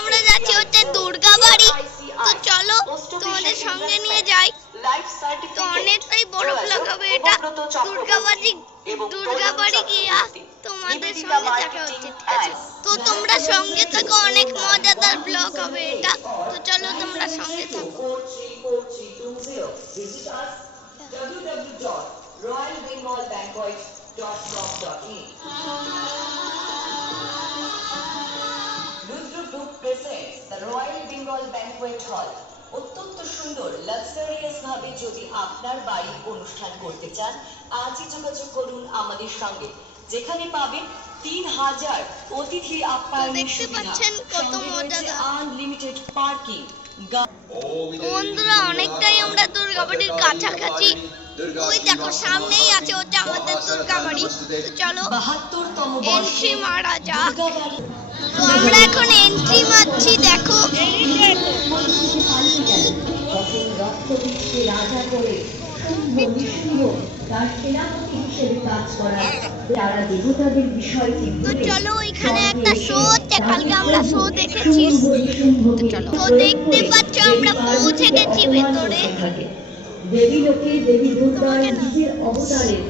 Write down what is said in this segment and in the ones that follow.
আমরা যাচ্ছি হচ্ছে দুর্গাবাড়ি। তো চলো তোমাদের সঙ্গে নিয়ে যাই। তো অনেকটাই বড় ব্লগ হবে এটা। দুর্গাবাড়ি গিয়া তোমাদের সঙ্গে দেখা হচ্ছে, ঠিক আছে? তো তোমরা সঙ্গে থাকো, অনেক মজাদার ব্লগ হবে এটা। তো চলো তোমরা সঙ্গে থাকো। www.royalbengalbanquet.com.in Rudra Group presents the Royal Bengal Banquet Hall. অত্যন্ত সুন্দর লাক্সারিয়াস ভাবে যদি আপনার বাড়ির অনুষ্ঠান করতে চান, আজই যোগাযোগ করুন আমাদের সঙ্গে, যেখানে পাবেন 3000 অতিথি আপ্যায়নের সুবিধা, কত মজাদার আনলিমিটেড পার্কিং। বন্ধুরা অনেকটাই আমরা দুর্গাবাড়ির কাছাকাছি। ওই দেখো সামনেই আছে হচ্ছে আমাদের দুর্গাবাড়ি। তো চলো 72তম এন্ট্রি মারা যাক। তো আমরা এখন এন্ট্রি মারছি, দেখো। তো চলো ওইখানে একটা শো হচ্ছে, কালকে আমরা শো দেখেছি। তো দেখতে পাচ্ছ আমরা পৌঁছে গেছি ভেতরে।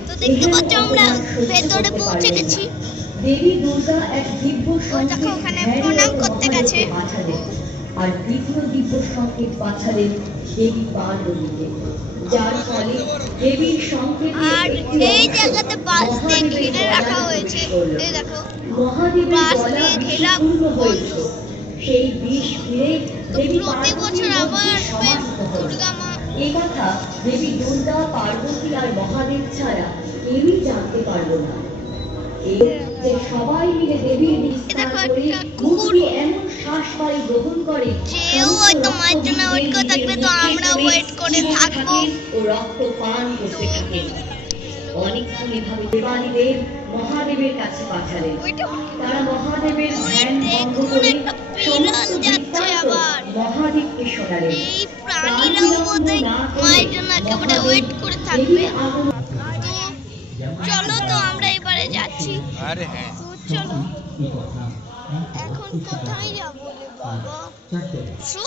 তো দেখতে পাচ্ছ আমরা ভেতরে পৌঁছে গেছি। দেবী দুর্গা এক দিব্য দেখো ওখানে প্রণাম করতে গেছে। আর দ্বিতীয় দিব্য সংকেত পাঠালেন দেবী পার্বতীকে, যার ফলে দেবীর সংকেত আর এই জায়গাতে বাঁশ দিয়ে ঘিরে রাখা হয়েছে। এই দেখো বাঁশ দিয়ে ঘেরা বন্ধ। সেই বিষ ফিরে দেবী প্রতি বছর আবার আসবে দুর্গা মা। এই কথা দেবী দুর্গা, পার্বতী আর মহাদেব ছাড়া কেউই জানতে পারলো না। সবাই মিলে দেবীর এমন শ্বাসবায়ু গ্রহণ করে, যেও হয়তো মায়ের জন্য ওয়েট করে থাকবে, তো আমরা ওয়েট করে থাকবো ও রক্ত পান করতে থাকেন। অনেকক্ষণ এভাবে দেবাদিদেব মহাদেবের কাছে পাঠালেন। তারা মহাদেবের ধ্যান ভঙ্গ করে প্রাণ যাচ্ছে আবার। মহাদেবকে শোনালেন। এই প্রাণীরাও বোধহয় মায়ের জন্য একেবারে ওয়েট করে থাকবে। চলো তো আমরা এবারে যাচ্ছি। তো চলো এখন কোথায় যাবো রে বাবা? শো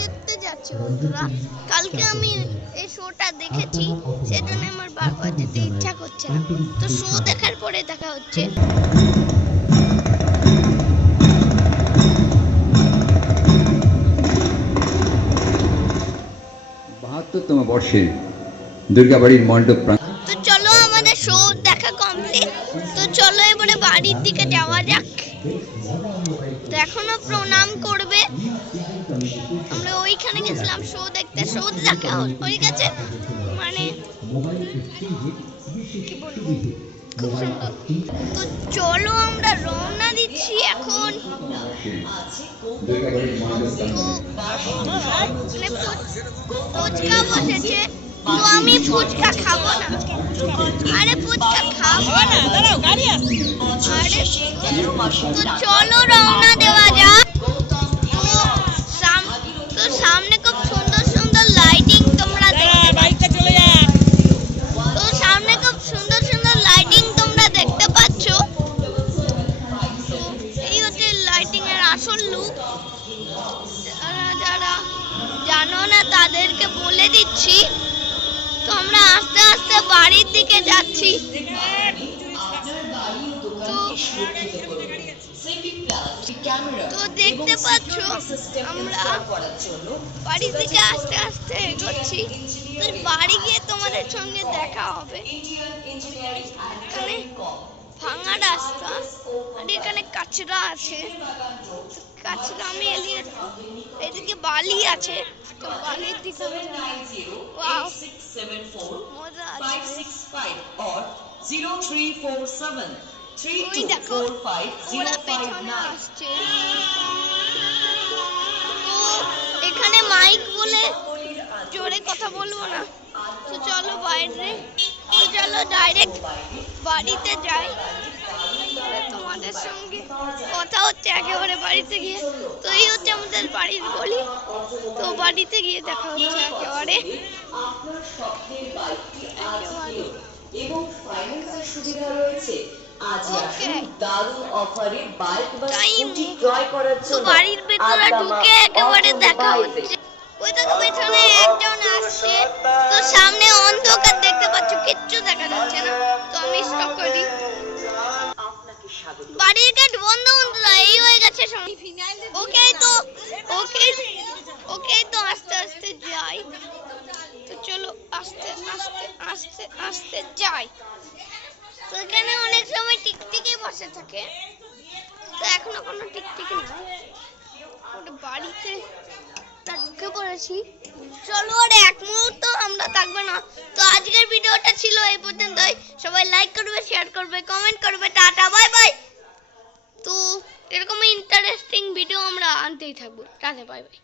দেখতে যাচ্ছি বন্ধুরা। কালকে আমি এই শোটা দেখেছি, সেজন্য আমার বারবার যেতে ইচ্ছা করছে না। তো শো দেখার পরে দেখা হচ্ছে। 72তম বর্ষে দুর্গাবাড়ির মণ্ডপ। তো চলো আমাদের শো দেখা কমপ্লিট। তো চলো এবারে বাড়ির দিকে যাওয়া যাক। তো এখনো প্রণাম করবে। আমরা ওইখানে গেছিলাম শো দেখতে, শো দেখা হয়ে গেছে, মানে কি বলবো, খুব সুন্দর। তো চলো আমরা রওনা দিচ্ছি এখন। ফুচকা বসেছে, তো আমি ফুচকা খাবো না। আরে ফুচকা খাবো না, দাঁড়াও গাড়ি আসছে। আরে তো চলো রওনা দেওয়া যাক। তো সামনে খুব সুন্দর সুন্দর লাইটিং তোমরা দেখতে পাচ্ছ। তো সামনে খুব সুন্দর সুন্দর লাইটিং তোমরা দেখতে পাচ্ছ। এই হচ্ছে লাইটিং এর আসল লুক। যারা জানো না তাদেরকে বলে দিচ্ছি। তো আমরা আস্তে আস্তে বাড়ির দিকে যাচ্ছি। তো দেখতে পাচ্ছ আমরা বাড়ির দিকে আস্তে আস্তে এগোচ্ছি। তো বাড়ি গিয়ে তোমাদের সঙ্গে দেখা হবে। এখানে ভাঙা রাস্তা আর এখানে কাঁচরা আছে। কাঁচরা আমি এলিয়ে, এদিকে বালি আছে। তো বালির দিকে ওয়াও মজা আছে। ওই দেখো ওরা পেছনে আসছে। তো এখানে মাইক বলে জোরে কথা বলবো না। তো চলো বাইরে, চলো ডাইরেক্ট বাড়িতে যাই। তোমাদের সঙ্গে কথা হচ্ছে একেবারে বাড়িতে গিয়ে। তো এই হচ্ছে আমাদের বাড়ির গলি। তো বাড়িতে গিয়ে দেখা হচ্ছে একেবারে। এবং ফাইন্যান্সের সুবিধা রয়েছে আজই আসুন Okay. দারুণ অফারে বাইক বা তাই স্কুটি ক্রয় করার তো জন্য বাড়ির ভেতরে আড্ডামা ঢুকে একেবারে দেখা অটোমোবাইলে। হচ্ছে। ওই দেখো পেছনে একজন আসছে, তো সামনে অন্ধকার দেখতে পাচ্ছ, কিচ্ছু দেখা যাচ্ছে না। তো আমি স্টপ করি। আপনাকে স্বাগত। বাড়ির গেট বন্ধ বন্ধুরা, এই হয়ে গেছে সময়। ওকে তো ওকে ওকে তো আস্তে আস্তে যাই। তো চলো আস্তে আস্তে আস্তে আস্তে যাই। তো এখানে অনেক সময় টিকটিকি বসে থাকে, তো এখনো কোনো টিকটিকি নেই। ওটা বাড়িতে তা ঢুকে পড়েছি। চলো আর এক মুহূর্ত আমরা থাকবো না। তো আজকের ভিডিওটা ছিল এই পর্যন্তই। সবাই লাইক করবে, শেয়ার করবে, কমেন্ট করবে। Tata, bye bye. তো এরকমই ইন্টারেস্টিং ভিডিও আমরা আনতেই থাকবো। Tata, bye bye.